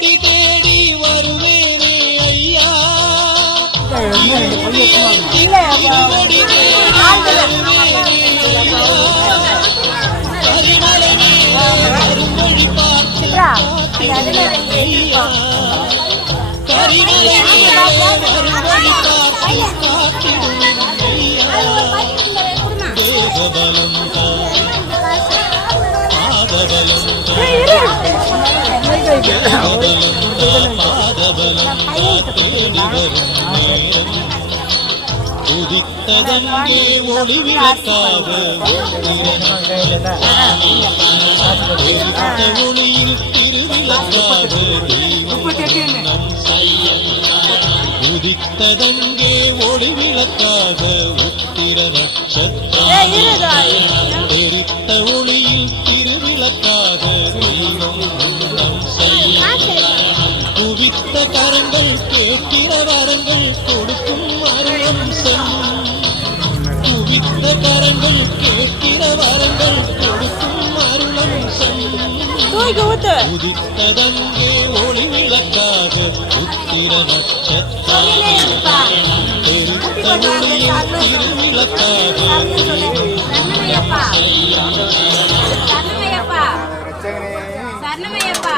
திருவடி தேடி வருவேனே ஐயா, திருவடி தேடி வருவேனே ஐயா, கரிமலை வரும் வழி பார்த்து காத்திடுவேன் ஐயா, கரிமலை வரும் வழி பார்த்து காத்திடுவேன் ஐயா, தேகபலம் பாதபலம் பாதபலம் தேடி வரும் நேரம் உதித்ததங்கே ஒளி விளக்காக ஒளியில் திருவிளக்காக உதித்ததங்கே ஒளி விளக்காக உத்திர நட்சத்திரம் எரித்த ஒளியில் திருவிளக்காக தெய்வம் நம் குவித்த கரங்கள் கேட்கிற வரங்கள் கொடுக்கும் அருளம்சம், குவித்த கரங்கள் கேட்கிற வரங்கள் கொடுக்கும் அருளம்சம், உதித்ததங்கே ஒளி விளக்காக உத்திர நட்சத்திரம் பெருத்த ஒளியில் திருவிளக்காக சரணமையப்பா.